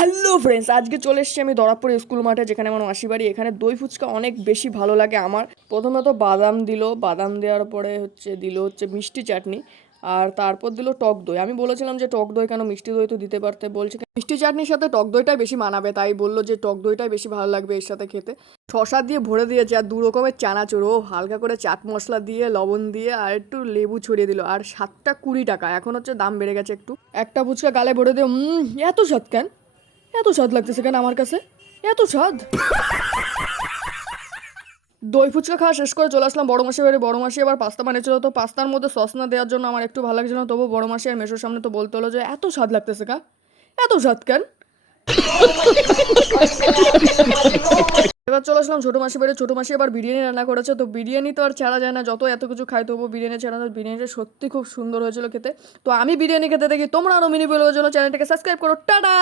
Hello friends, আজকে চলে এসেছি আমি দরাবপুর স্কুল মাঠে, যেখানে আমার মাসি বাড়ি। এখানে দই ফুচকা অনেক বেশি ভালো লাগে আমার। প্রথমে তো বাদাম দিল, বাদাম দেওয়ার পরে দিল মিষ্টি চাটনি, আর তারপর দিল টক দই। আমি বলেছিলাম যে টক দই কেন, মিষ্টি দই তো দিতে পারতে। বলছে মিষ্টি চাটনির সাথে টক দইটাই বেশি মানাবে, তাই বললো যে টক দইটাই বেশি ভালো লাগবে এর সাথে খেতে। শশা দিয়ে ভরে দিয়েছে আর দু রকমের চানাচুর, ও হালকা করে চাট মশলা দিয়ে, লবণ দিয়ে, আর একটু লেবু ছড়িয়ে দিল। আর 7টা 20 টাকা, এখন দাম বেড়ে গেছে একটু। একটা ফুচকা গালে ভরে দিয়ে এত স্বাদ কেন, এত স্বাদ লাগতেছে কেন আমার কাছে, এত স্বাদ। দই ফুচকা খাওয়া শেষ করে চলে আসলাম বড় মাসি বাড়ি। বড় মাসি আবার পাস্তা বানিয়েছিল, তো পাস্তার মধ্যে সস না দেওয়ার জন্য আমার একটু ভালো লাগছিল না, তবু বড় মাসি আর মেশোর সামনে তো বলতে হলো যে এত স্বাদ লাগতেছে কা, এত স্বাদ কেন। এবার চলে আসলাম ছোটো মাসি বাড়ি। ছোটো মাসি আবার বিরিয়ানি রান্না করেছে, তো বিরিয়ানি তো আর ছাড়া যায় না, যত এত কিছু খাই তবু বিরিয়ানি ছাড়া না। বিরিয়ানিটা সত্যি খুব সুন্দর হয়েছিল খেতে। তো আমি বিরিয়ানি খেতে দেখি, তোমরা আরও মিনি বলার জন্য চ্যানেলটাকে সাবস্ক্রাইব করো। টাটা।